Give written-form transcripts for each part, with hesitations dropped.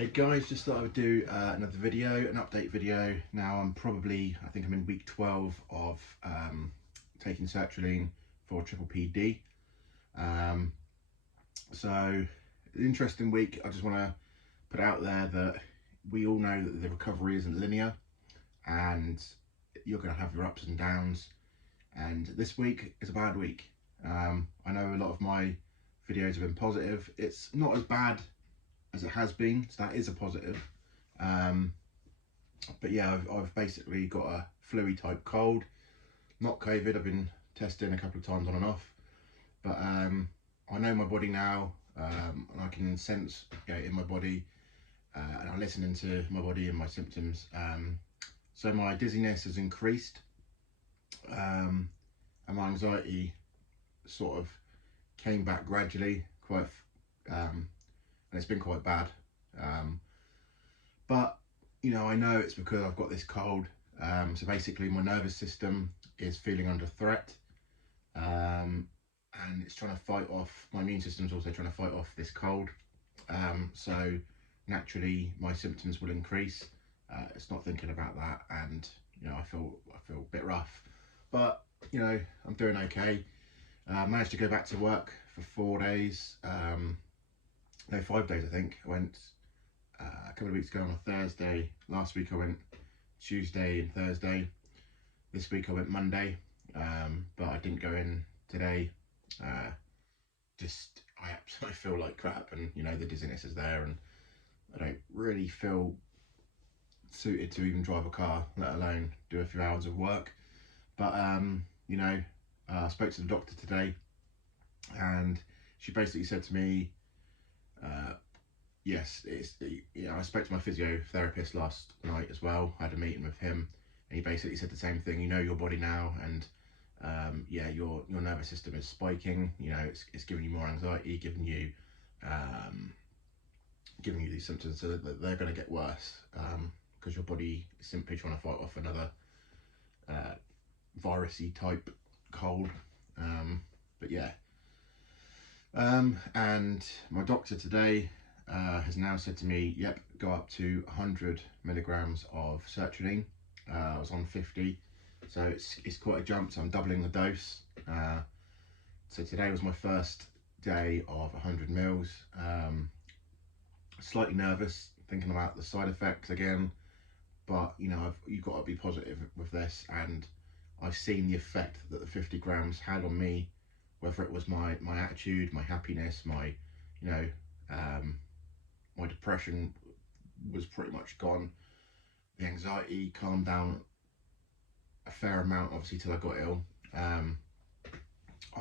Hey guys, just thought I would do another video, an update video. Now I think I'm in week 12 of taking sertraline for PPPD. So, an interesting week. I just want to put out there that we all know that the recovery isn't linear and you're going to have your ups and downs. And this week is a bad week. I know a lot of my videos have been positive. It's not as bad as it has been, so that is a positive. But yeah, I've basically got a flu type cold, not COVID. I've been testing a couple of times on and off, but I know my body now, and I can sense in my body, and I'm listening to my body and my symptoms. So my dizziness has increased, and my anxiety sort of came back gradually, and it's been quite bad. But I know it's because I've got this cold. So basically my nervous system is feeling under threat, and it's trying to fight off, my immune system's also trying to fight off this cold. So naturally my symptoms will increase. It's not thinking about that, and I feel a bit rough, but I'm doing okay. Managed to go back to work for 4 days. No, 5 days I think. I went a couple of weeks ago on a Thursday. Last week I went Tuesday and Thursday. This week I went Monday, but I didn't go in today. I absolutely feel like crap, and the dizziness is there, and I don't really feel suited to even drive a car, let alone do a few hours of work. But I spoke to the doctor today, and she basically said to me, yes, I spoke to my physiotherapist last night as well. I had a meeting with him, and he basically said the same thing. Your body now, and your nervous system is spiking. It's giving you more anxiety, giving you these symptoms, so that they're going to get worse, because your body is simply trying to fight off another virusy type cold. But yeah. And my doctor today has now said to me, yep, go up to 100 milligrams of sertraline. I was on 50, so it's quite a jump, so I'm doubling the dose. So today was my first day of 100 mils. Slightly nervous, thinking about the side effects again, but you've got to be positive with this, and I've seen the effect that the 50 grams had on me, whether it was my attitude, my happiness, my my depression was pretty much gone. The anxiety calmed down a fair amount, obviously, till I got ill. I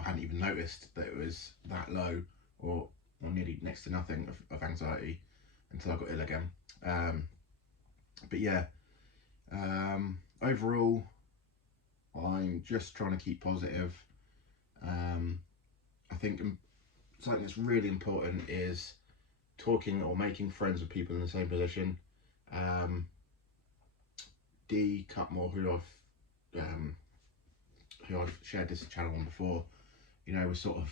hadn't even noticed that it was that low, or nearly next to nothing of anxiety, until I got ill again. But yeah, overall, I'm just trying to keep positive. I think something that's really important is talking or making friends with people in the same position. Dee Cutmore, who I've shared this channel on before, we're sort of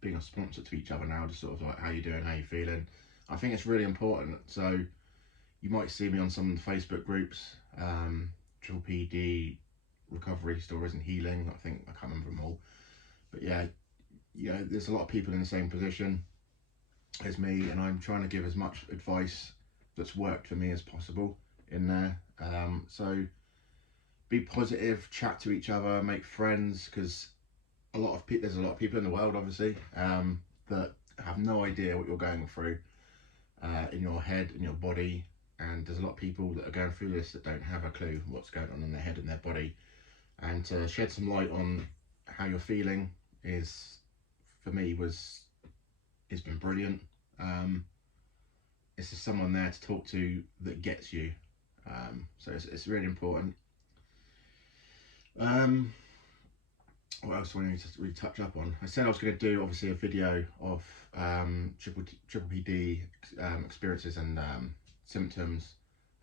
being a sponsor to each other now, just sort of like, how you doing, how you feeling. I think it's really important. So you might see me on some of the Facebook groups, PPPD, recovery stories and healing. I can't remember them all, but yeah, there's a lot of people in the same position as me, and I'm trying to give as much advice that's worked for me as possible in there. So be positive, chat to each other, make friends, because there's a lot of people in the world, obviously, that have no idea what you're going through in your head, in your body, and there's a lot of people that are going through this that don't have a clue what's going on in their head and their body. And to shed some light on how you're feeling for me, it's been brilliant. It's just someone there to talk to that gets you. So it's really important. What else do I need to really touch up on? I said I was going to do, obviously, a video of PPPD experiences and symptoms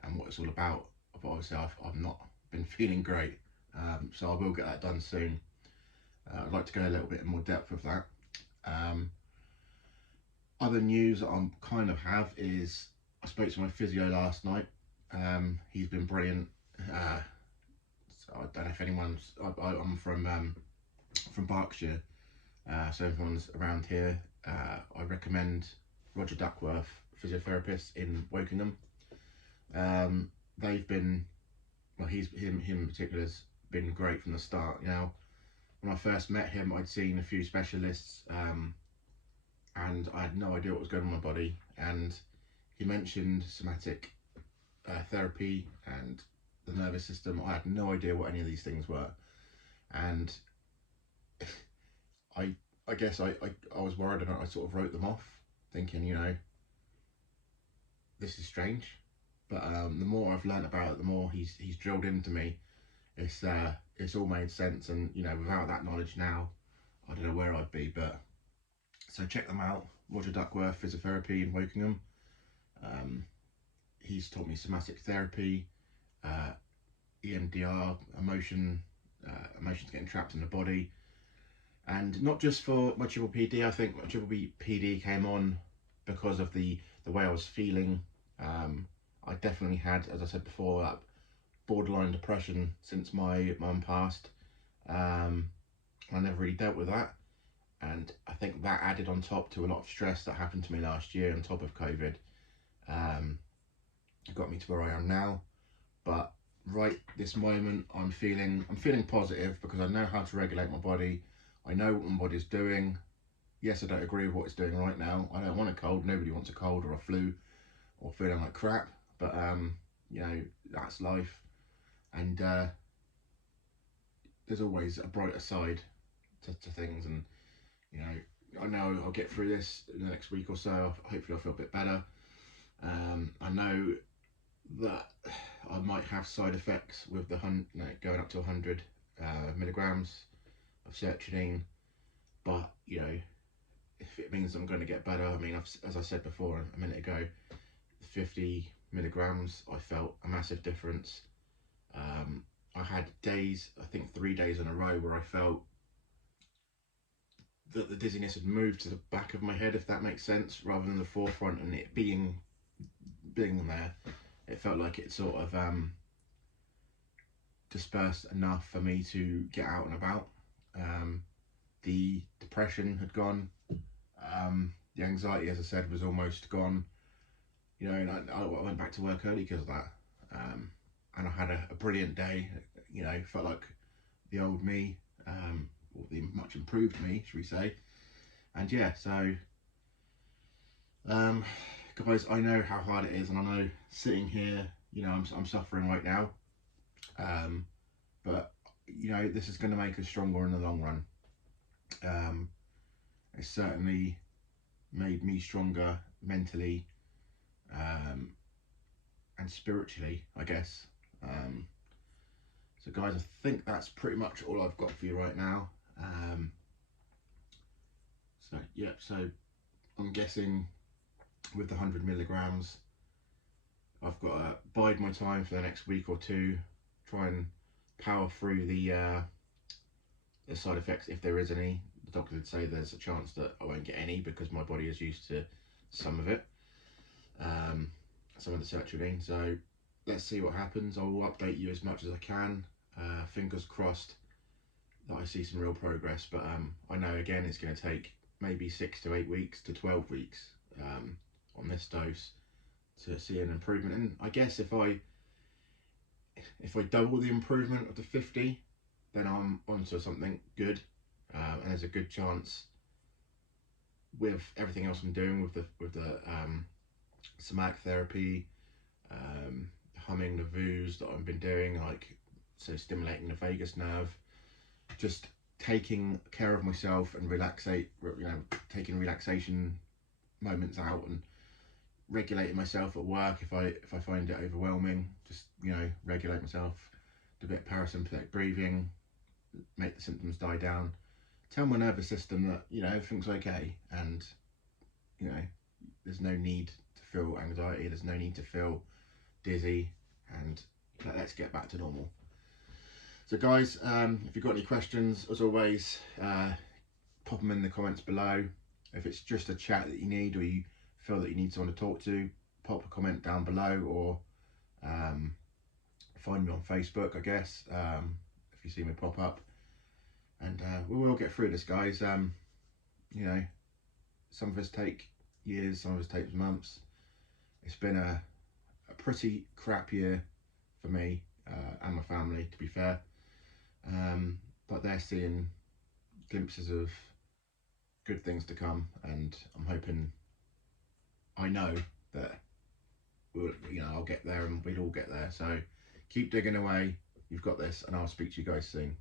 and what it's all about, but obviously I've not been feeling great, so I will get that done soon. I'd like to go a little bit in more depth with that. other news that I'm kind of have is I spoke to my physio last night. He's been brilliant. So I don't know if anyone's. I'm from Berkshire, so everyone's around here. I recommend Roger Duckworth, physiotherapist in Wokingham. They've been, well, him in particular has been great from the start. You know, when I first met him, I'd seen a few specialists, and I had no idea what was going on in my body. And he mentioned somatic therapy and the nervous system. I had no idea what any of these things were, and I guess I was worried, and I sort of wrote them off, thinking, you know, this is strange. But the more I've learnt about it, the more he's drilled into me. It's all made sense, and you know, without that knowledge now, I don't know where I'd be. But so check them out, Roger Duckworth Physiotherapy in Wokingham. He's taught me somatic therapy, EMDR, emotions getting trapped in the body, and not just for my PPPD. I think my PPPD came on because of the way I was feeling. I definitely had, as I said before, that borderline depression since my mum passed. I never really dealt with that, and I think that added on top to a lot of stress that happened to me last year on top of COVID. Got me to where I am now. But right this moment, I'm feeling positive because I know how to regulate my body. I know what my body's doing. Yes, I don't agree with what it's doing right now. I don't want a cold. Nobody wants a cold or a flu or feeling like crap. But you know, that's life. And there's always a brighter side to things. And you know, I know I'll get through this in the next week or so. Hopefully I'll feel a bit better. I know that I might have side effects with the going up to 100 milligrams of sertraline, but you know, if it means I'm going to get better, I mean, as I said before a minute ago, 50 milligrams, I felt a massive difference. I had days, I think 3 days in a row, where I felt that the dizziness had moved to the back of my head, if that makes sense, rather than the forefront, and it being there. It felt like it sort of dispersed enough for me to get out and about. The depression had gone. The anxiety, as I said, was almost gone. You know, and I went back to work early because of that. And I had a brilliant day. You know, felt like the old me, or the much improved me, should we say. And yeah, so guys, I know how hard it is, and I know sitting here, you know, I'm suffering right now. But you know, this is going to make us stronger in the long run. It's certainly made me stronger mentally, and spiritually, I guess. So guys, I think that's pretty much all I've got for you right now. So yeah, so I'm guessing with the 100 milligrams, I've got to bide my time for the next week or two, try and power through the side effects if there is any. The doctor did say there's a chance that I won't get any because my body is used to some of it, some of the sertraline. So let's see what happens. I will update you as much as I can. Fingers crossed that I see some real progress, but I know again it's going to take maybe 6 to 8 weeks to 12 weeks on this dose to see an improvement. And I guess if I double the improvement of the 50, then I'm onto something good, and there's a good chance with everything else I'm doing with the somatic therapy, humming the VOOs that I've been doing, like so stimulating the vagus nerve, just taking care of myself and taking relaxation moments out and regulating myself at work if I find it overwhelming. Just, you know, regulate myself, do a bit of parasympathetic breathing, make the symptoms die down, tell my nervous system that, you know, everything's okay, and you know, there's no need to feel anxiety, there's no need to feel dizzy, and let's get back to normal. So guys, if you've got any questions, as always, pop them in the comments below. If it's just a chat that you need, or you feel that you need someone to talk to, pop a comment down below, or find me on Facebook, I guess, if you see me pop up. And we will get through this, guys. You know, some of us take years, some of us take months. It's been a pretty crap year for me and my family, to be fair. But they're seeing glimpses of good things to come, and I'm hoping, I know that I'll get there, and we'll all get there. So keep digging away. You've got this, and I'll speak to you guys soon.